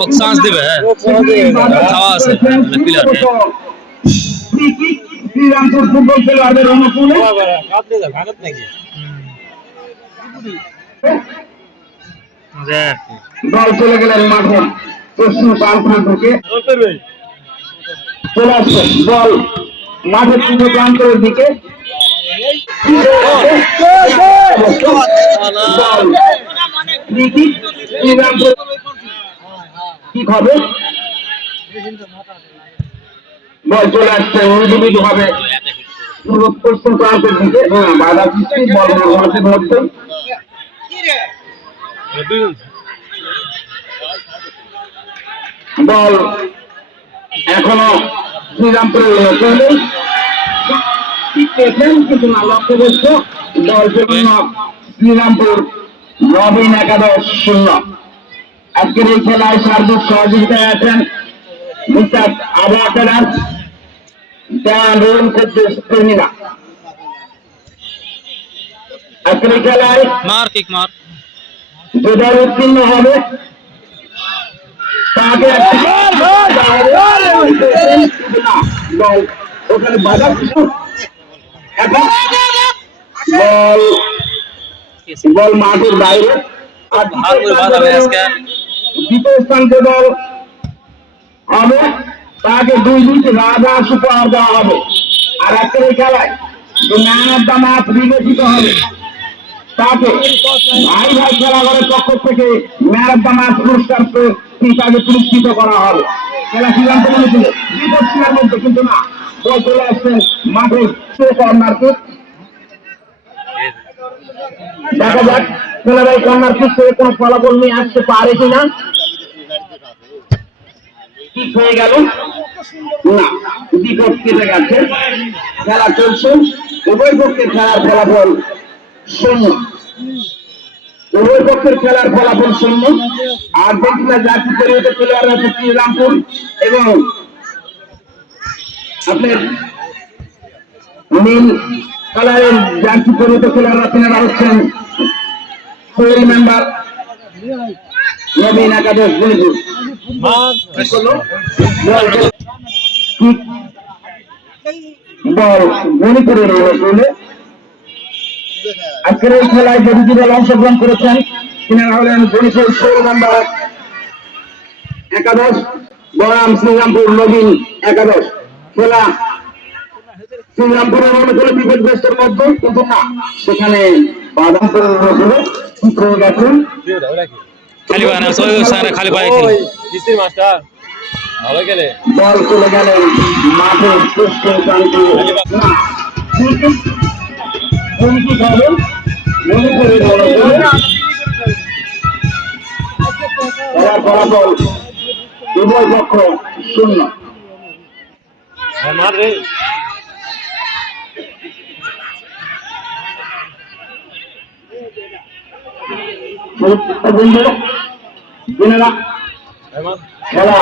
ও chance দিবে খাওয়া আছে প্লেয়ার শ্রীরামপুর ফুটবল খেলোয়াড়দের অনুকূলে দল চলে গেলেন মাঠে পশ্চিম প্রান্তের দিকে চলে আসছে বল মাঠের পূর্ব প্রান্তের দিকে ঠিক হবে বল চলে আসছে উদ্ভিদ হবে পূর্ব পশ্চিম প্রান্তের দিকে বাধা সৃষ্টি বল মাঠের মধ্যে বল এখনো শ্রীরামপুরের নতুন কিন্তু না লক্ষ্য করছে দল জন্য শ্রীরামপুর নবীন 11-0। আজকের এই খেলায় সার্বিক সহযোগিতায় আছেন মিস্টার আবহাওয়া কর্মীরা। আজকের এই খেলায় যে দল উত্তীর্ণ হবে তাকে ওখানে বাধা বল মাঠের বাইরে দ্বিতীয় স্থান যে দল হবে তাকে 2-2 রাজা উপহার দেওয়া হবে। আর আজকের এই খেলায় যে ম্যান অফ দ্য ম্যাচ বিবেচিত হবে তাকে ভাই ভাই খেলাঘরের পক্ষ থেকে ম্যান অফ দ্য ম্যাচ পুরস্কার তাকে পুরস্কৃত করা হবে। খেলা সিদ্ধান্ত নিয়েছিল বিপক্ষের মধ্যে কিন্তু না বল চলে আসছেন মাঠে কর্নার কিক দেখা যাক খেলার কর্নার কিক থেকে কোন ফলাফল নিয়ে আসতে পারে কিনা। ঠিক হয়ে গেল না বিপদ কেটে গেছে খেলা চলছে উভয় পক্ষের খেলার ফলাফল শূন্য উভয় পক্ষের খেলার ফলাফল শূন্য। আর্জেন্টিনা জাতীয় পরিহিত খেলোয়াড় আছে শ্রীরামপুর এবং আপনার নীল কালারের জাতীয় পরিহিত খেলোয়াড় আপনারা হচ্ছেন ফ্লোরি মেম্বার নবীন 11 বন্ধুপুর বল মণিপুরের বলে আজকের এই খেলায় যে দুটি দল অংশগ্রহণ করেছেন তিনারা হলেন মণিপুর 16 নম্বর 11 বনাম শ্রীরামপুর নবীন 11। খেলা শ্রীরামপুরের মনে করে বিপদগ্রস্তের মধ্যে কিন্তু না সেখানে বাদামপুরের মধ্যে ঠিক হয়ে গেছেন বল চলে গেলেন মাঠের পশ্চিম প্রান্তে ফলাফল উভয় পক্ষ শূন্য। খেলা